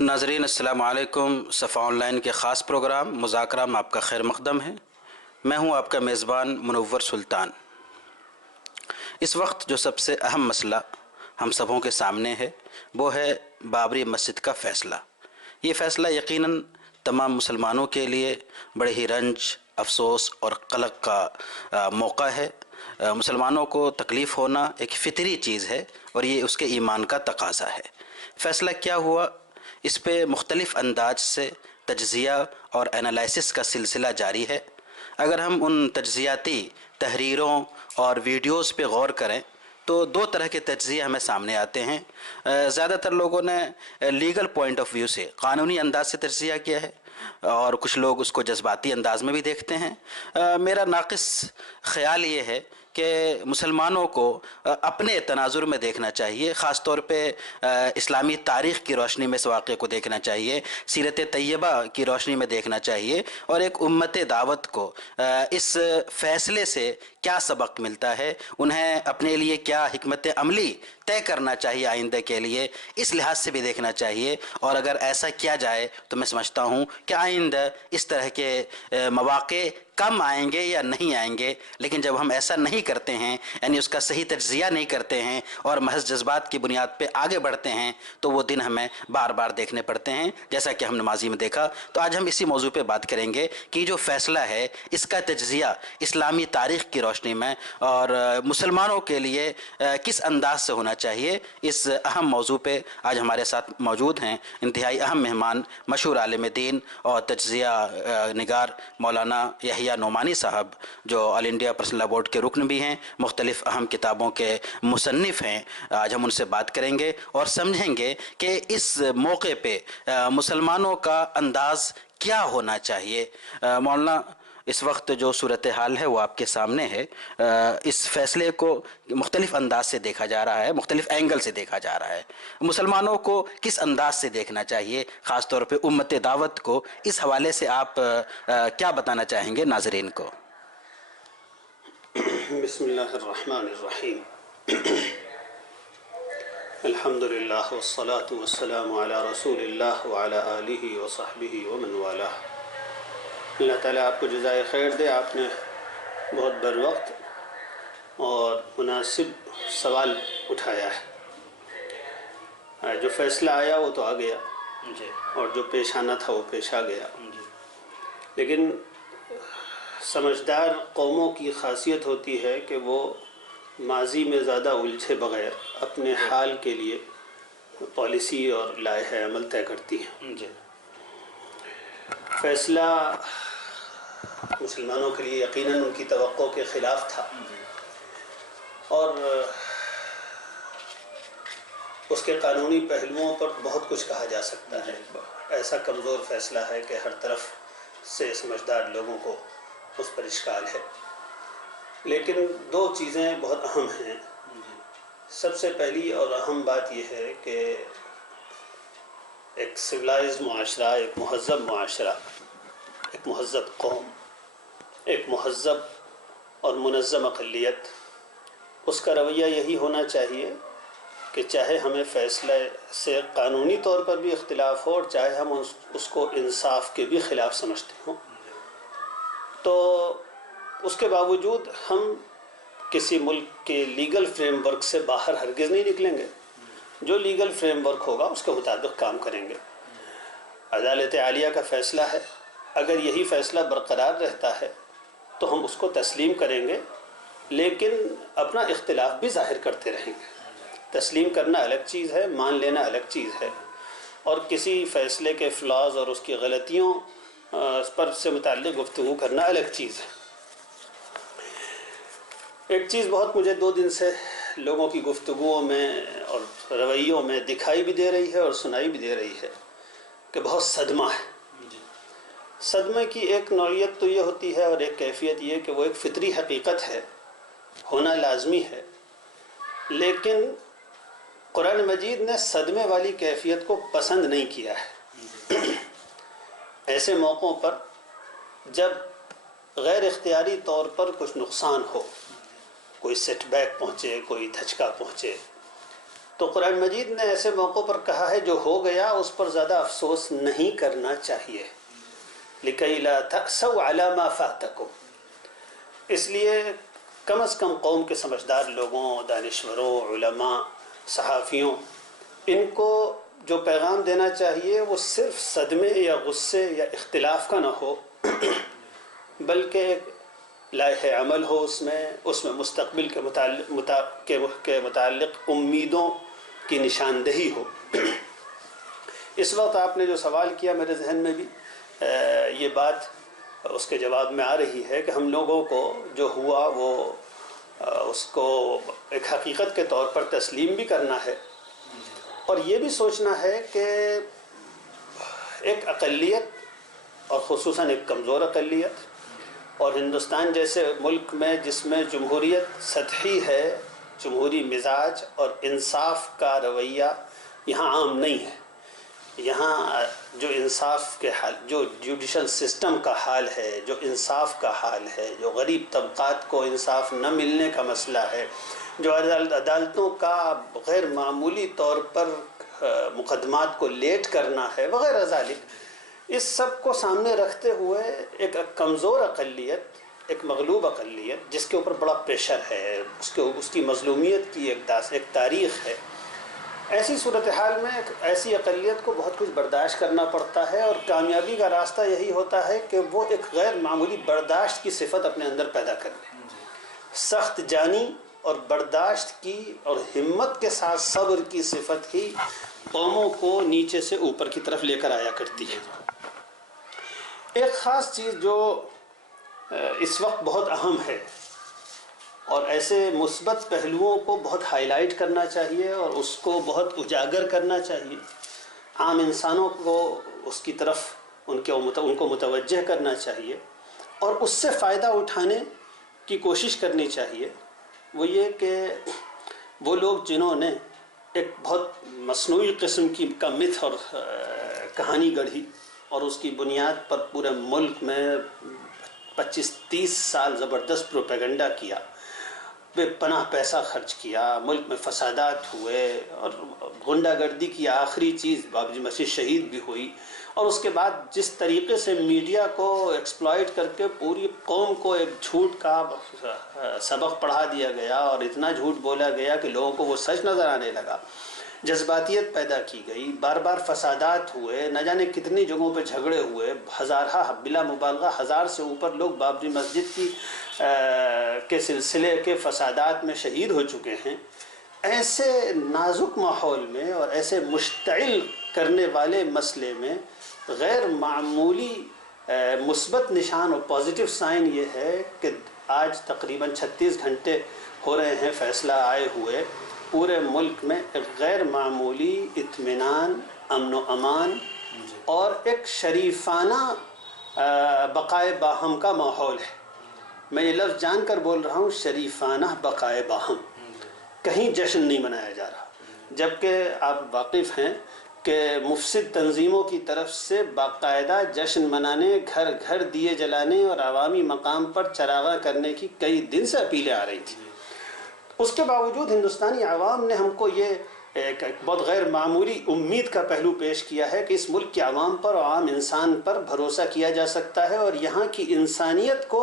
ناظرین السلام علیکم۔ صفا آن لائن کے خاص پروگرام مذاکرہ میں آپ کا خیر مقدم ہے۔ میں ہوں آپ کا میزبان منور سلطان۔ اس وقت جو سب سے اہم مسئلہ ہم سبوں کے سامنے ہے وہ ہے بابری مسجد کا فیصلہ۔ یہ فیصلہ یقیناً تمام مسلمانوں کے لیے بڑے ہی رنج، افسوس اور قلق کا موقع ہے۔ مسلمانوں کو تکلیف ہونا ایک فطری چیز ہے اور یہ اس کے ایمان کا تقاضا ہے۔ فیصلہ کیا ہوا، اس پہ مختلف انداز سے تجزیہ اور انالائسس کا سلسلہ جاری ہے۔ اگر ہم ان تجزیاتی تحریروں اور ویڈیوز پہ غور کریں تو دو طرح کے تجزیے ہمیں سامنے آتے ہیں۔ زیادہ تر لوگوں نے لیگل پوائنٹ آف ویو سے، قانونی انداز سے تجزیہ کیا ہے، اور کچھ لوگ اس کو جذباتی انداز میں بھی دیکھتے ہیں۔ میرا ناقص خیال یہ ہے کہ مسلمانوں کو اپنے تناظر میں دیکھنا چاہیے، خاص طور پہ اسلامی تاریخ کی روشنی میں اس واقعے کو دیکھنا چاہیے، سیرت طیبہ کی روشنی میں دیکھنا چاہیے، اور ایک امت دعوت کو اس فیصلے سے کیا سبق ملتا ہے، انہیں اپنے لیے کیا حکمت عملی طے کرنا چاہیے آئندہ کے لیے، اس لحاظ سے بھی دیکھنا چاہیے۔ اور اگر ایسا کیا جائے تو میں سمجھتا ہوں کہ آئندہ اس طرح کے مواقع کم آئیں گے یا نہیں آئیں گے۔ لیکن جب ہم ایسا نہیں کرتے ہیں، یعنی اس کا صحیح تجزیہ نہیں کرتے ہیں اور محض جذبات کی بنیاد پہ آگے بڑھتے ہیں، تو وہ دن ہمیں بار بار دیکھنے پڑتے ہیں، جیسا کہ ہم نے ماضی میں دیکھا۔ تو آج ہم اسی موضوع پہ بات کریں گے کہ جو فیصلہ ہے اس کا تجزیہ اسلامی تاریخ کی روشنی میں اور مسلمانوں کے لیے کس انداز سے ہونا چاہیے۔ اس اہم موضوع پہ آج ہمارے ساتھ موجود ہیں انتہائی اہم مہمان، مشہور عالم دین اور تجزیہ نگار مولانا یحییٰ نعمانی صاحب، جو آل انڈیا پرسنل لاء بورڈ کے رکن بھی ہیں، مختلف اہم کتابوں کے مصنف ہیں۔ آج ہم ان سے بات کریں گے اور سمجھیں گے کہ اس موقع پہ مسلمانوں کا انداز کیا ہونا چاہیے۔ مولانا، اس وقت جو صورتحال ہے وہ آپ کے سامنے ہے۔ اس فیصلے کو مختلف انداز سے دیکھا جا رہا ہے، مختلف اینگل سے دیکھا جا رہا ہے۔ مسلمانوں کو کس انداز سے دیکھنا چاہیے، خاص طور پہ امت دعوت کو، اس حوالے سے آپ کیا بتانا چاہیں گے ناظرین کو؟ بسم اللہ الرحمن الرحیم۔ الحمدللہ والصلاة والسلام علی رسول اللہ وعلی آلہ وصحبہ ومن والہ۔ اللہ تعالیٰ آپ کو جزائے خیر دے۔ آپ نے بہت بر وقت اور مناسب سوال اٹھایا ہے۔ جو فیصلہ آیا وہ تو آ گیا، اور جو پیش آنا تھا وہ پیش آ گیا۔ لیکن سمجھدار قوموں کی خاصیت ہوتی ہے کہ وہ ماضی میں زیادہ الجھے بغیر اپنے حال کے لیے پالیسی اور لائحہ عمل طے کرتی ہیں۔ فیصلہ مسلمانوں کے لیے یقیناً ان کی توقع کے خلاف تھا، اور اس کے قانونی پہلوؤں پر بہت کچھ کہا جا سکتا ہے۔ ایسا کمزور فیصلہ ہے کہ ہر طرف سے سمجھدار لوگوں کو اس پر اشکال ہے۔ لیکن دو چیزیں بہت اہم ہیں۔ سب سے پہلی اور اہم بات یہ ہے کہ ایک سویلائز معاشرہ، ایک مہذب معاشرہ، ایک مہذب قوم، ایک مہذب اور منظم اقلیت، اس کا رویہ یہی ہونا چاہیے کہ چاہے ہمیں فیصلے سے قانونی طور پر بھی اختلاف ہو اور چاہے ہم اس کو انصاف کے بھی خلاف سمجھتے ہوں، تو اس کے باوجود ہم کسی ملک کے لیگل فریم ورک سے باہر ہرگز نہیں نکلیں گے۔ جو لیگل فریم ورک ہوگا اس کے مطابق کام کریں گے۔ عدالت عالیہ کا فیصلہ ہے، اگر یہی فیصلہ برقرار رہتا ہے تو ہم اس کو تسلیم کریں گے، لیکن اپنا اختلاف بھی ظاہر کرتے رہیں گے۔ تسلیم کرنا الگ چیز ہے، مان لینا الگ چیز ہے، اور کسی فیصلے کے فلاز اور اس کی غلطیوں پر سے متعلق گفتگو کرنا الگ چیز ہے۔ ایک چیز بہت مجھے 2 دن سے لوگوں کی گفتگوؤں میں اور رویوں میں دکھائی بھی دے رہی ہے اور سنائی بھی دے رہی ہے کہ بہت صدمہ ہے۔ صدمے کی ایک نوعیت تو یہ ہوتی ہے اور ایک کیفیت یہ کہ وہ ایک فطری حقیقت ہے، ہونا لازمی ہے، لیکن قرآن مجید نے صدمے والی کیفیت کو پسند نہیں کیا ہے۔ ایسے موقعوں پر جب غیر اختیاری طور پر کچھ نقصان ہو، کوئی سیٹ بیک پہنچے، کوئی دھچکا پہنچے، تو قرآن مجید نے ایسے موقعوں پر کہا ہے جو ہو گیا اس پر زیادہ افسوس نہیں کرنا چاہیے، لِكَيْ لَا تَأْسَوْا عَلَى مَا فَاتَكُمْ۔ اس لیے کم از کم قوم کے سمجھدار لوگوں، دانشوروں، علماء، صحافیوں، ان کو جو پیغام دینا چاہیے وہ صرف صدمے یا غصے یا اختلاف کا نہ ہو، بلکہ ایک لائحہ عمل ہو، اس میں مستقبل کے متعلق امیدوں کی نشاندہی ہو۔ اس وقت آپ نے جو سوال کیا میرے ذہن میں بھی یہ بات اس کے جواب میں آ رہی ہے کہ ہم لوگوں کو جو ہوا وہ اس کو ایک حقیقت کے طور پر تسلیم بھی کرنا ہے، اور یہ بھی سوچنا ہے کہ ایک اقلیت اور خصوصاً ایک کمزور اقلیت، اور ہندوستان جیسے ملک میں جس میں جمہوریت سطحی ہے، جمہوری مزاج اور انصاف کا رویہ یہاں عام نہیں ہے، یہاں جو انصاف کے حال، جو جوڈیشل سسٹم کا حال ہے، جو انصاف کا حال ہے، جو غریب طبقات کو انصاف نہ ملنے کا مسئلہ ہے، جو عدالتوں کا غیر معمولی طور پر مقدمات کو لیٹ کرنا ہے وغیرہ ذالک، اس سب کو سامنے رکھتے ہوئے ایک کمزور اقلیت، ایک مغلوب اقلیت جس کے اوپر بڑا پریشر ہے، اس کی مظلومیت کی ایک تاریخ ہے، ایسی صورتحال میں ایسی اقلیت کو بہت کچھ برداشت کرنا پڑتا ہے، اور کامیابی کا راستہ یہی ہوتا ہے کہ وہ ایک غیر معمولی برداشت کی صفت اپنے اندر پیدا کر لے، سخت جانی اور برداشت کی اور ہمت کے ساتھ صبر کی صفت ہی قوموں کو نیچے سے اوپر کی طرف لے کر آیا کرتی ہے۔ ایک خاص چیز جو اس وقت بہت اہم ہے اور ایسے مثبت پہلوؤں کو بہت ہائی لائٹ کرنا چاہیے اور اس کو بہت اجاگر کرنا چاہیے، عام انسانوں کو اس کی طرف ان کو متوجہ کرنا چاہیے اور اس سے فائدہ اٹھانے کی کوشش کرنی چاہیے، وہ یہ کہ وہ لوگ جنہوں نے ایک بہت مصنوعی قسم کا متھ اور کہانی گڑھی اور اس کی بنیاد پر پورے ملک میں 25-30 سال زبردست پروپیگنڈا کیا، بے پناہ پیسہ خرچ کیا، ملک میں فسادات ہوئے اور غنڈہ گردی کی آخری چیز بابری مسجد شہید بھی ہوئی، اور اس کے بعد جس طریقے سے میڈیا کو ایکسپلائٹ کر کے پوری قوم کو ایک جھوٹ کا سبق پڑھا دیا گیا اور اتنا جھوٹ بولا گیا کہ لوگوں کو وہ سچ نظر آنے لگا، جذباتیت پیدا کی گئی، بار بار فسادات ہوئے، نہ جانے کتنی جگہوں پہ جھگڑے ہوئے، ہزارہ بلا مبالغہ 1000 سے اوپر لوگ بابری مسجد کے سلسلے کے فسادات میں شہید ہو چکے ہیں۔ ایسے نازک ماحول میں اور ایسے مشتعل کرنے والے مسئلے میں غیر معمولی مثبت نشان اور پازیٹیو سائن یہ ہے کہ آج تقریباً 36 گھنٹے ہو رہے ہیں فیصلہ آئے ہوئے، پورے ملک میں ایک غیر معمولی اطمینان، امن و امان اور ایک شریفانہ بقائے باہم کا ماحول ہے۔ میں یہ لفظ جان کر بول رہا ہوں، شریفانہ بقائے باہم، کہیں جشن نہیں منایا جا رہا، جبکہ آپ واقف ہیں کہ مفسد تنظیموں کی طرف سے باقاعدہ جشن منانے، گھر گھر دیے جلانے اور عوامی مقام پر چراغاں کرنے کی کئی دن سے اپیلیں آ رہی تھیں۔ اس کے باوجود ہندوستانی عوام نے ہم کو یہ ایک بہت غیر معمولی امید کا پہلو پیش کیا ہے کہ اس ملک کے عوام پر اور عام انسان پر بھروسہ کیا جا سکتا ہے اور یہاں کی انسانیت کو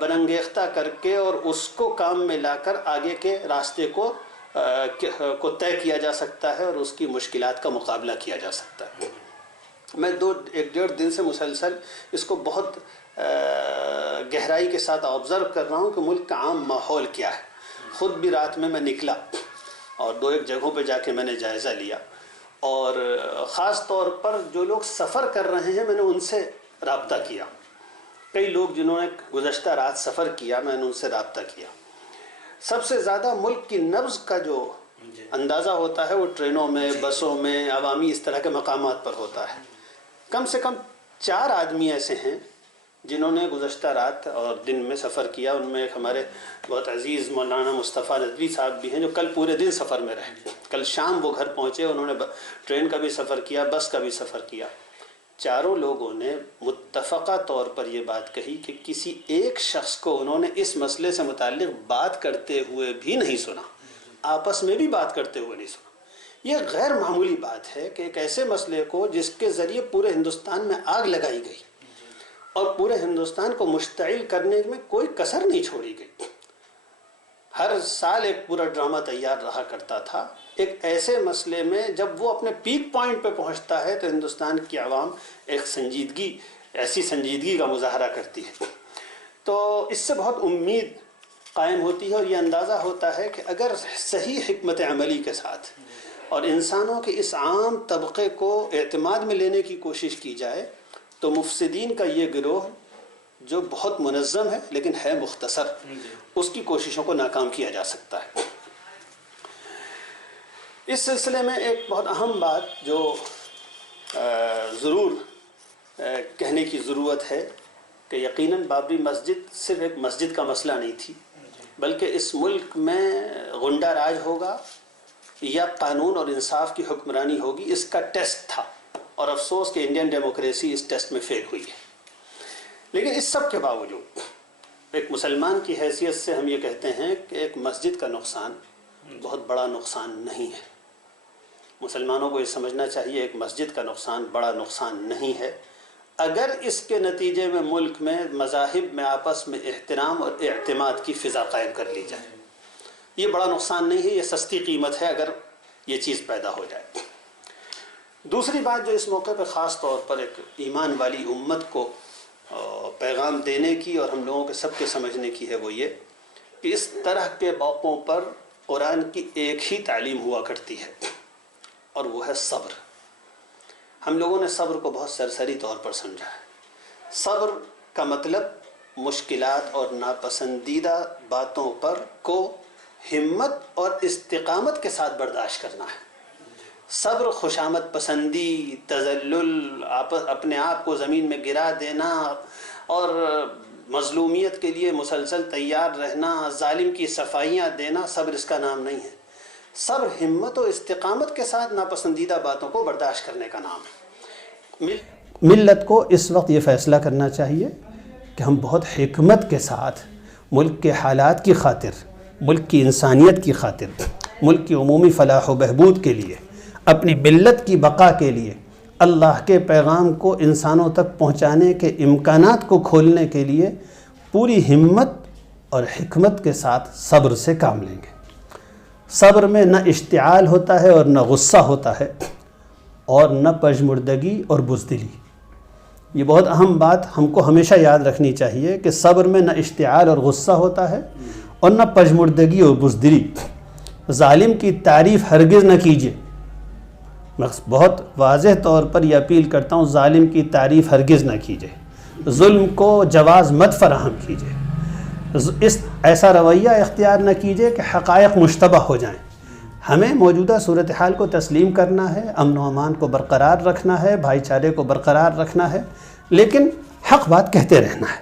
برانگیختہ کر کے اور اس کو کام میں لا کر آگے کے راستے کو طے کیا جا سکتا ہے اور اس کی مشکلات کا مقابلہ کیا جا سکتا ہے۔ میں 1-1.5 دن سے مسلسل اس کو بہت گہرائی کے ساتھ آبزرو کر رہا ہوں کہ ملک کا عام ماحول کیا ہے۔ خود بھی رات میں نکلا اور 2-1 جگہوں پہ جا کے میں نے جائزہ لیا، اور خاص طور پر جو لوگ سفر کر رہے ہیں میں نے ان سے رابطہ کیا، کئی لوگ جنہوں نے گزشتہ رات سفر کیا میں نے ان سے رابطہ کیا۔ سب سے زیادہ ملک کی نبض کا جو اندازہ ہوتا ہے وہ ٹرینوں میں، بسوں میں، عوامی اس طرح کے مقامات پر ہوتا ہے۔ کم سے کم 4 آدمی ایسے ہیں جنہوں نے گزشتہ رات اور دن میں سفر کیا، ان میں ایک ہمارے بہت عزیز مولانا مصطفیٰ ندوی صاحب بھی ہیں جو کل پورے دن سفر میں رہے، کل شام وہ گھر پہنچے، انہوں نے ٹرین کا بھی سفر کیا، بس کا بھی سفر کیا۔ چاروں لوگوں نے متفقہ طور پر یہ بات کہی کہ کسی ایک شخص کو انہوں نے اس مسئلے سے متعلق بات کرتے ہوئے بھی نہیں سنا، آپس میں بھی بات کرتے ہوئے نہیں سنا۔ یہ غیر معمولی بات ہے کہ ایک ایسے مسئلے کو جس کے ذریعے پورے ہندوستان میں آگ لگائی گئی اور پورے ہندوستان کو مشتعل کرنے میں کوئی کسر نہیں چھوڑی گئی، ہر سال ایک پورا ڈرامہ تیار رہا کرتا تھا، ایک ایسے مسئلے میں جب وہ اپنے پیک پوائنٹ پہ پہنچتا ہے تو ہندوستان کی عوام ایک ایسی سنجیدگی کا مظاہرہ کرتی ہے، تو اس سے بہت امید قائم ہوتی ہے اور یہ اندازہ ہوتا ہے کہ اگر صحیح حکمت عملی کے ساتھ اور انسانوں کے اس عام طبقے کو اعتماد میں لینے کی کوشش کی جائے تو مفسدین کا یہ گروہ جو بہت منظم ہے لیکن ہے مختصر، اس کی کوششوں کو ناکام کیا جا سکتا ہے۔ اس سلسلے میں ایک بہت اہم بات جو ضرور کہنے کی ضرورت ہے کہ یقیناً بابری مسجد صرف ایک مسجد کا مسئلہ نہیں تھی، بلکہ اس ملک میں غنڈہ راج ہوگا یا قانون اور انصاف کی حکمرانی ہوگی، اس کا ٹیسٹ تھا، اور افسوس کہ انڈین ڈیموکریسی اس ٹیسٹ میں فیل ہوئی ہے۔ لیکن اس سب کے باوجود ایک مسلمان کی حیثیت سے ہم یہ کہتے ہیں کہ ایک مسجد کا نقصان بہت بڑا نقصان نہیں ہے۔ مسلمانوں کو یہ سمجھنا چاہیے ایک مسجد کا نقصان بڑا نقصان نہیں ہے اگر اس کے نتیجے میں ملک میں مذاہب میں آپس میں احترام اور اعتماد کی فضا قائم کر لی جائے۔ یہ بڑا نقصان نہیں ہے، یہ سستی قیمت ہے اگر یہ چیز پیدا ہو جائے۔ دوسری بات جو اس موقع پہ خاص طور پر ایک ایمان والی امت کو پیغام دینے کی اور ہم لوگوں کے سب کے سمجھنے کی ہے وہ یہ کہ اس طرح کے موقعوں پر قرآن کی ایک ہی تعلیم ہوا کرتی ہے اور وہ ہے صبر۔ ہم لوگوں نے صبر کو بہت سرسری طور پر سمجھا ہے۔ صبر کا مطلب مشکلات اور ناپسندیدہ باتوں پر کو ہمت اور استقامت کے ساتھ برداشت کرنا ہے۔ صبر خوشامد پسندی، تذلل، اپنے آپ کو زمین میں گرا دینا اور مظلومیت کے لیے مسلسل تیار رہنا، ظالم کی صفائیاں دینا، صبر اس کا نام نہیں ہے۔ صبر ہمت و استقامت کے ساتھ ناپسندیدہ باتوں کو برداشت کرنے کا نام ہے۔ ملت کو اس وقت یہ فیصلہ کرنا چاہیے کہ ہم بہت حکمت کے ساتھ ملک کے حالات کی خاطر، ملک کی انسانیت کی خاطر، ملک کی عمومی فلاح و بہبود کے لیے، اپنی ملت کی بقا کے لیے اللہ کے پیغام کو انسانوں تک پہنچانے کے امکانات کو کھولنے کے لیے پوری ہمت اور حکمت کے ساتھ صبر سے کام لیں گے۔ صبر میں نہ اشتعال ہوتا ہے اور نہ غصہ ہوتا ہے اور نہ پژمردگی اور بزدلی۔ یہ بہت اہم بات ہم کو ہمیشہ یاد رکھنی چاہیے کہ صبر میں نہ اشتعال اور غصہ ہوتا ہے اور نہ پژمردگی اور بزدلی۔ ظالم کی تعریف ہرگز نہ کیجیے، میں بہت واضح طور پر یہ اپیل کرتا ہوں، ظالم کی تعریف ہرگز نہ کیجیے، ظلم کو جواز مت فراہم کیجیے، ایسا رویہ اختیار نہ کیجیے کہ حقائق مشتبہ ہو جائیں۔ ہمیں موجودہ صورتحال کو تسلیم کرنا ہے، امن و امان کو برقرار رکھنا ہے، بھائی چارے کو برقرار رکھنا ہے، لیکن حق بات کہتے رہنا ہے۔